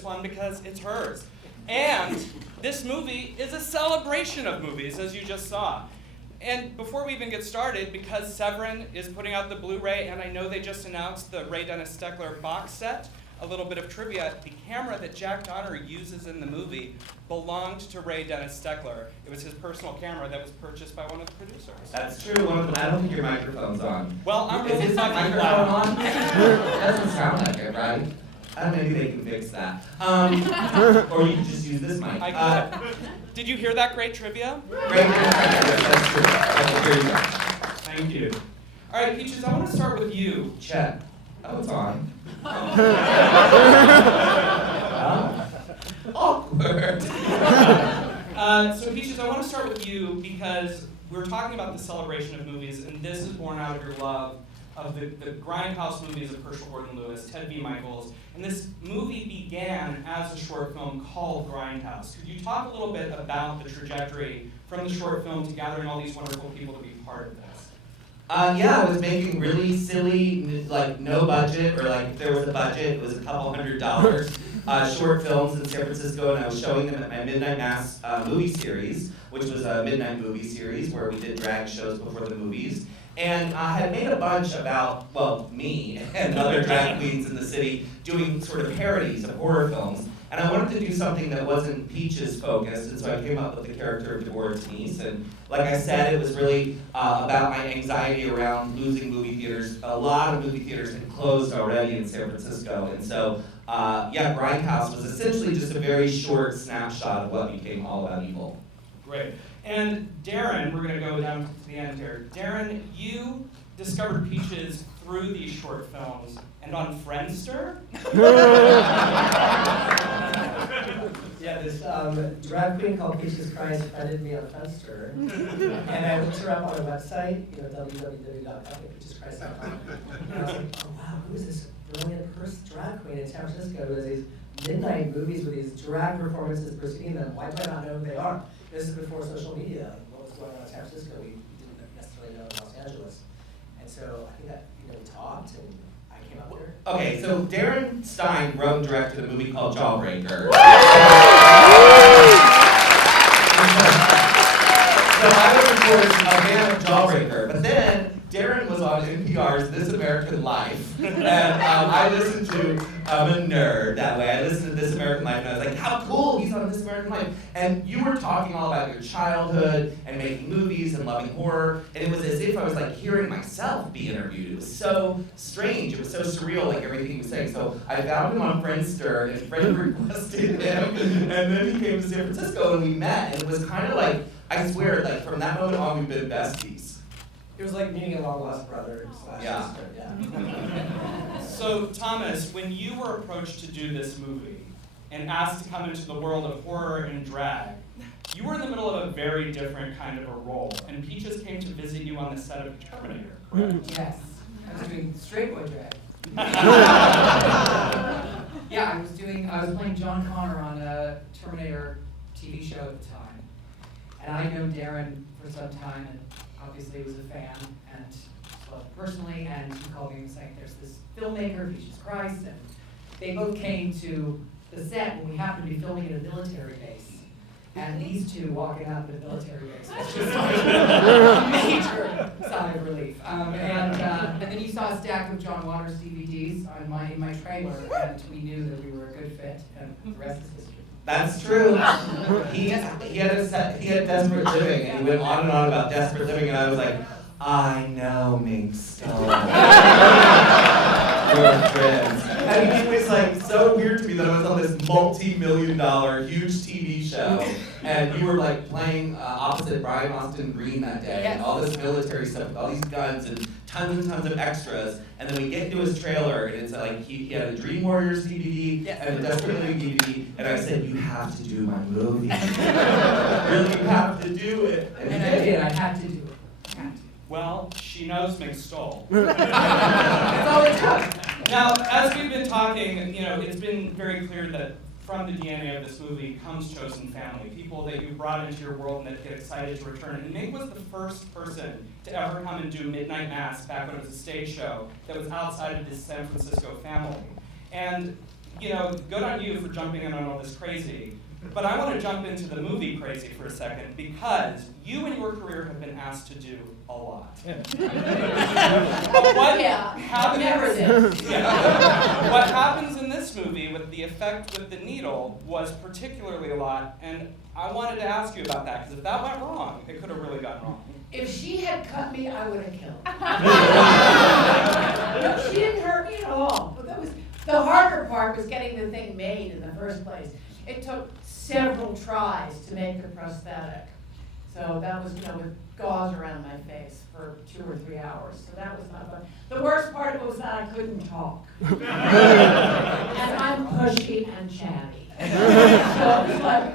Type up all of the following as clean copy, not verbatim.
this one because it's hers. And this movie is a celebration of movies, as you just saw. And before we even get started, because Severin is putting out the Blu-ray, and I know they just announced the Ray Dennis Steckler box set, a little bit of trivia, the camera that Jack Donner uses in the movie belonged to Ray Dennis Steckler. It was his personal camera that was purchased by one of the producers. That's true. I don't think your microphone's on. Well, I'm really Is this talking microphone loud. on? It doesn't sound like it, right? Maybe they can fix that. Or you can just use this mic. Did you hear that great trivia? Great. That's true. Okay, here you go. Thank you. All right, Peaches, I want to start with you. Check. Oh, it's on. Awkward. So Peaches, I want to start with you because we're talking about the celebration of movies, and this is born out of your love of the Grindhouse movies of Herschel Gordon Lewis, Ted V. Michaels, and this movie began as a short film called Grindhouse. Could you talk a little bit about the trajectory from the short film to gathering all these wonderful people to be part of this? Yeah, I was making really silly, like no budget, or like if there was a budget, it was a couple $100, short films in San Francisco, and I was showing them at my Midnight Mass movie series, which was a midnight movie series where we did drag shows before the movies. And I had made a bunch about, well, me and other drag queens in the city doing sort of parodies of horror films. And I wanted to do something that wasn't Peaches focused, and so I came up with the character of Deborah Denise. And like I said, it was really about my anxiety around losing movie theaters. A lot of movie theaters had closed already in San Francisco. And so, yeah, Grindhouse was essentially just a very short snapshot of what became All About Evil. Great. And Darren, we're going to go down to the end here. Darren, you discovered Peaches through these short films and on Friendster? Yeah, this drag queen called Peaches Christ friended me on Friendster, and I looked her up on a website, www.peacheschrist.com, and I was like, oh wow, who is this brilliant drag queen in San Francisco who does these midnight movies with these drag performances preceding them? Why do I not know who they are? This is before social media. What was going on in San Francisco, we didn't necessarily know in Los Angeles. And so I think that we talked, and I came up here. Okay, so Darren Stein wrote and directed a movie called Jawbreaker. So I was, of course, a fan of Jawbreaker, but then Darren was on NPR's This American Life, and I listened to, I'm a nerd that way, I listened to This American Life, and I was like, how cool, he's on This American Life. And you were talking all about your childhood, and making movies, and loving horror, and it was as if I was like hearing myself be interviewed. It was so strange, it was so surreal, like everything he was saying. So I found him on Friendster, and friend requested him, and then he came to San Francisco, and we met, and it was kind of like, I swear, like from that moment on, we've been besties. It was like meeting a long-lost brother / sister. Yeah. So, Thomas, when you were approached to do this movie and asked to come into the world of horror and drag, you were in the middle of a very different kind of a role, and Peaches came to visit you on the set of Terminator, correct? Yes. I was doing straight boy drag. Yeah, I was playing John Connor on a Terminator TV show at the time. And I know Darren for some time, and obviously was a fan, and loved him personally, and he called me and was saying, there's this filmmaker, Peaches Christ, and they both came to the set when we happened to be filming at a military base. And these two walking out of the military base was just like a major sigh of relief. And then you saw a stack of John Waters DVDs in my trailer, and we knew that we were a good fit, and the rest is history. That's true. He had Desperate Living, and he went on and on about Desperate Living, and I was like, I know Mink Stole. We're friends. And it was like so weird to me that I was on this multi-million-dollar huge TV show, and you were like playing opposite Brian Austin Green that day, and all this military stuff with all these guns and tons of extras. And then we get into his trailer, and it's like he had a Dream Warriors DVD and a Desperate Living DVD, and I said, you have to do my movie. Really, you have to do it. And I did. I had to do it. Well, she knows Mink Stole. That's all it took. Now, as we've been talking, it's been very clear that from the DNA of this movie comes chosen family, people that you brought into your world and that get excited to return. And Mink was the first person to ever come and do Midnight Mass back when it was a stage show that was outside of this San Francisco family. And good on you for jumping in on all this crazy. But I want to jump into the movie crazy for a second because you in your career have been asked to do a lot. But what happens? Never did. What happens in this movie with the effect with the needle was particularly a lot, and I wanted to ask you about that because if that went wrong, it could have really gone wrong. If she had cut me, I would have killed her. No, she didn't hurt me at all. But that was the harder part was getting the thing made in the first place. It took several tries to make the prosthetic. So that was, with gauze around my face for 2 or 3 hours. So that was not fun. The worst part of it was that I couldn't talk. And I'm pushy and chatty. So it was like,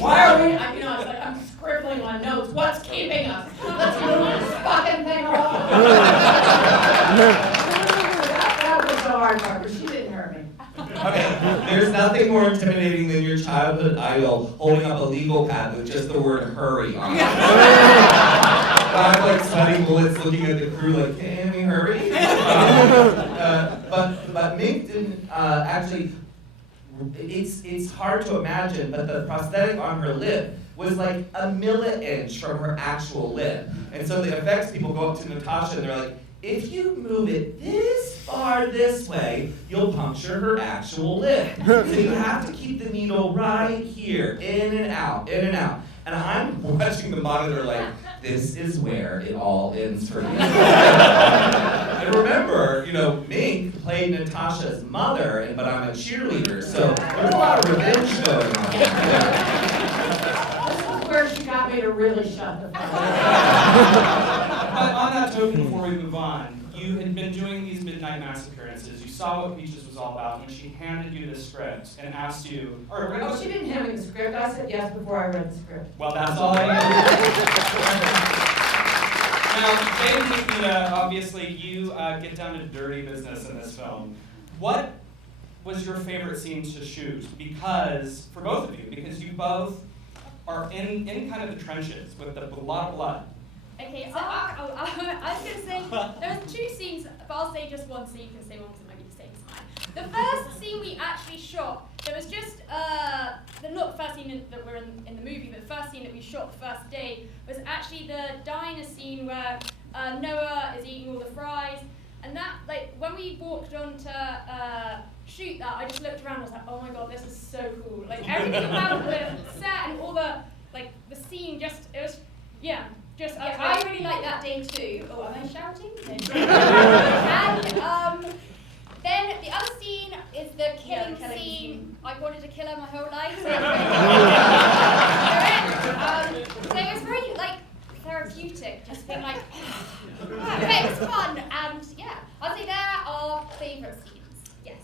why are we, I was like, I'm scribbling on notes. What's keeping us? Let's move this fucking thing along. That was the hard part, but she didn't hurt me. Okay, there's nothing more intimidating than your childhood idol holding up a legal pad with just the word hurry on it. I'm like sweating bullets looking at the crew like, can we hurry? But Mink didn't actually, it's hard to imagine, but the prosthetic on her lip was like a milli-inch from her actual lip. And so the effects people go up to Natasha and they're like, if you move it this far this way, you'll puncture her actual lip. So you have to keep the needle right here, in and out, in and out. And I'm watching the monitor like, this is where it all ends for me. And remember, Mink played Natasha's mother, but I'm a cheerleader, so there's a lot of revenge going on. This is where she got me to really shut the fuck up. But on that token, before we move on, you had been doing these Midnight Mass appearances. You saw what Peaches was all about when she handed you the script and asked you, Oh, she didn't hand me the script. I said yes before I read the script. Well, that's all I need. Now, Jade and Nikita, obviously, you get down to dirty business in this film. What was your favorite scene to shoot? Because, for both of you, because you both are in kind of the trenches with a lot of blood. Okay, so I was going to say, there was 2 scenes, but I'll say just one so you can say one because it might be the same as mine. The first scene we actually shot, there was just, not the first scene that we're in the movie, but the first scene that we shot the first day was actually the diner scene where Noah is eating all the fries. And that, when we walked on to shoot that, I just looked around and I was like, oh my god, this is so cool. Everything about the set and all the scene it was, I really like that day too. Oh, am I shouting? And then the other scene is the killing scene. I wanted to kill her my whole life. So it was very therapeutic, just being like, but it was fun, and I'd say they're our favourite scenes. Yes.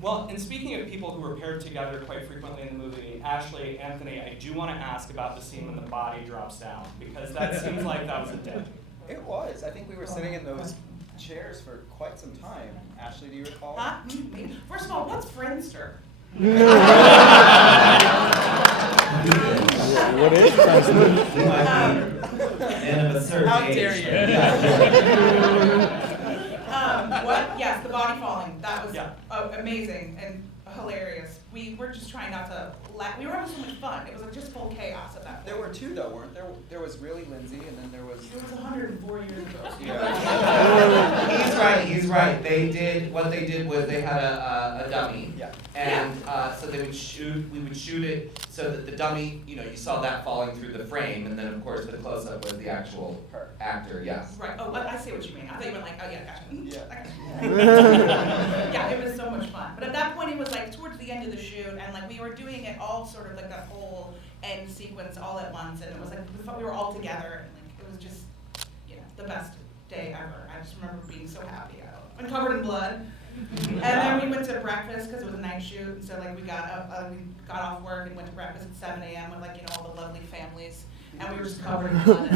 Well, and speaking of people who were paired together quite frequently in the movie, Ashley, Anthony, I do want to ask about the scene when the body drops down, because that seems like that was a dead. It was. I think we were sitting in those chairs for quite some time. Ashley, do you recall? First of all, what's Friendster? What is Friendster? And of a certain How age. dare you? What? Yes, the body falling. That was amazing and hilarious. We were just trying not to laugh. We were having so much fun. It was just full chaos at that point. There were 2 though, weren't there? There was really Lindsay, and then there was. It was 104 years ago. Yeah. He's right. What they did was they had a dummy. Yeah. And so we would shoot it so that the dummy, you saw that falling through the frame, and then of course the close-up was the actual actor, yes. Right. Oh, I see what you mean. I thought you meant oh yeah, gotcha. Yeah. Yeah, it was so much fun. But at that point, it was towards the end of the shoot, and we were doing it all sort of that whole end sequence all at once, and it was we were all together, and it was just the best day ever. I just remember being so happy. And covered in blood. And then we went to breakfast because it was a night shoot, and so we got off work and went to breakfast at 7 a.m. with all the lovely families, and we were just covered in blood.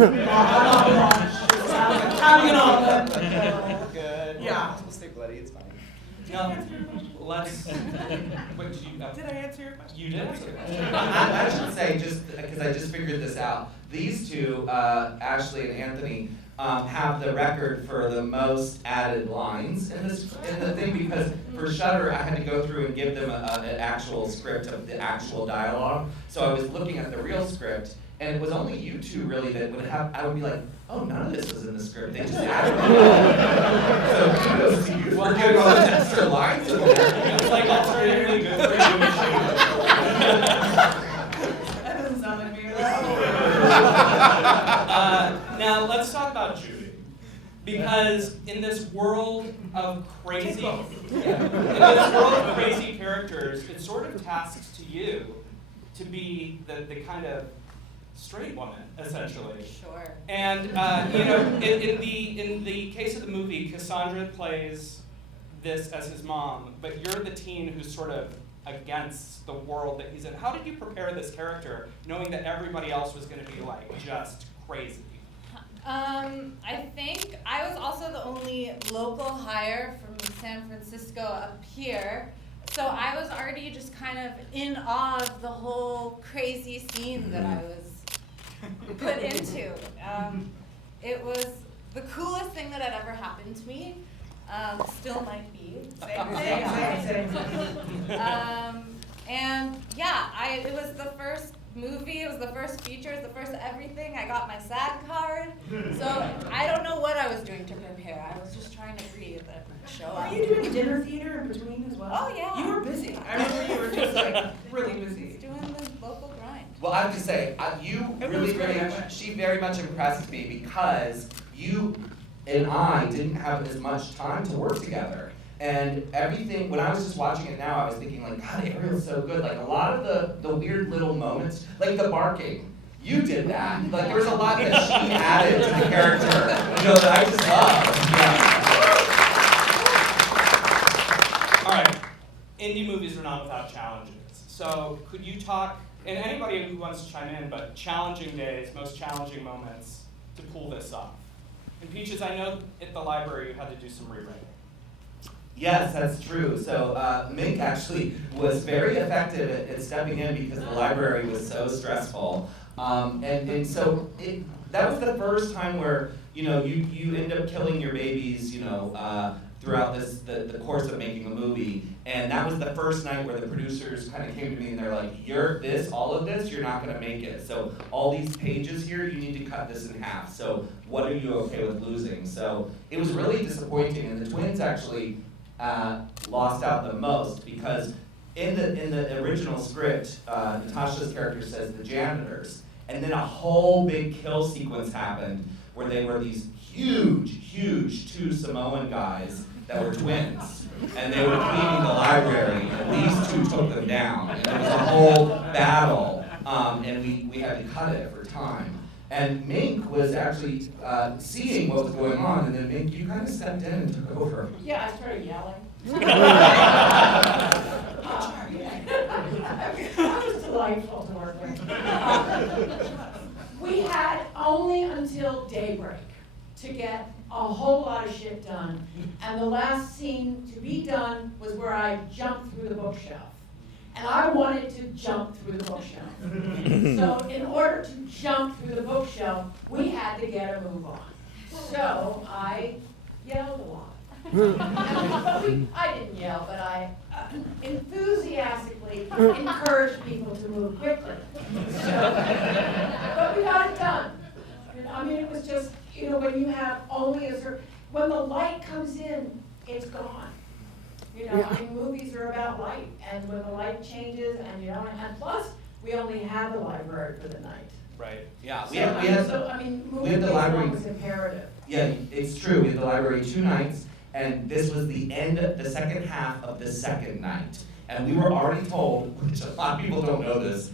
Having it all Good. Yeah. We'll stay bloody. It's fine. Now, let's. Wait, Did I answer your question? You did answer the question. I should say, just because I just figured this out, these two, Ashley and Anthony, have the record for the most added lines in the thing, because for Shudder I had to go through and give them an actual script of the actual dialogue. So I was looking at the real script, and it was only you two really that would have. I would be like, oh, none of this was in the script. They just added it. So kudos to you for getting all those extra lines in there. It's like alternatively good for you. That doesn't sound like me at Now let's talk about Judy, because in this world of crazy, characters, it's sort of tasked to you to be the kind of straight woman, essentially. Sure. And in the case of the movie, Cassandra plays this as his mom, but you're the teen who's sort of against the world that he's in. How did you prepare this character, knowing that everybody else was going to be like just crazy? I think I was also the only local hire from San Francisco up here, so I was already just kind of in awe of the whole crazy scene that I was put into. It was the coolest thing that had ever happened to me. Still might be. Same. And yeah, it was the first movie, it was the first feature, it was the first everything. I got my SAG card. So I don't know what I was doing to prepare. I was just trying to breathe and show up. Were you doing dinner theater in between as well? Oh, yeah. You were busy. I remember you were just like really busy. Just doing the local grind. Well, I have to say, she very much impressed me, because you and I didn't have as much time to work together. And everything, when I was just watching it now, I was thinking like, God, Ariel's so good. Like a lot of the weird little moments, like the barking, you did that. Like there was a lot that she added to the character, that I just loved. All right, indie movies are not without challenges. So could you talk, and anybody who wants to chime in, but challenging days, most challenging moments to pull this off. And Peaches, I know at the library you had to do some rewriting. Yes, that's true. So Mink actually was very effective at stepping in, because the library was so stressful. And so that was the first time where, you end up killing your babies, throughout the course of making a movie. And that was the first night where the producers kind of came to me and they're like, all of this, you're not gonna make it. So all these pages here, you need to cut this in half. So what are you okay with losing? So it was really disappointing, and the twins actually lost out the most, because in the original script, Natasha's character says the janitors, and then a whole big kill sequence happened where they were these huge two Samoan guys that were twins, and they were cleaning the library, and these two took them down, and there was a whole battle, and we had to cut it for time. And Mink was actually seeing what was going on, and then Mink, you kind of stepped in and took over. Yeah, I started yelling. It was delightful to work with. We had only until daybreak to get a whole lot of shit done. And the last scene to be done was where I jumped through the bookshelf. And I wanted to jump through the bookshelf. So in order to jump through the bookshelf, we had to get a move on. So I yelled a lot. I didn't yell, but I enthusiastically encouraged people to move quickly. But we got it done. I mean, it was just, when you have only a certain, when the light comes in, it's gone. Movies are about light, and when the light changes, and and plus, we only had the library for the night. Right. Yeah, We had the library was imperative. Yeah, it's true. We had the library 2 nights, and this was the second half of the second night. And we were already told, which a lot of people don't know this,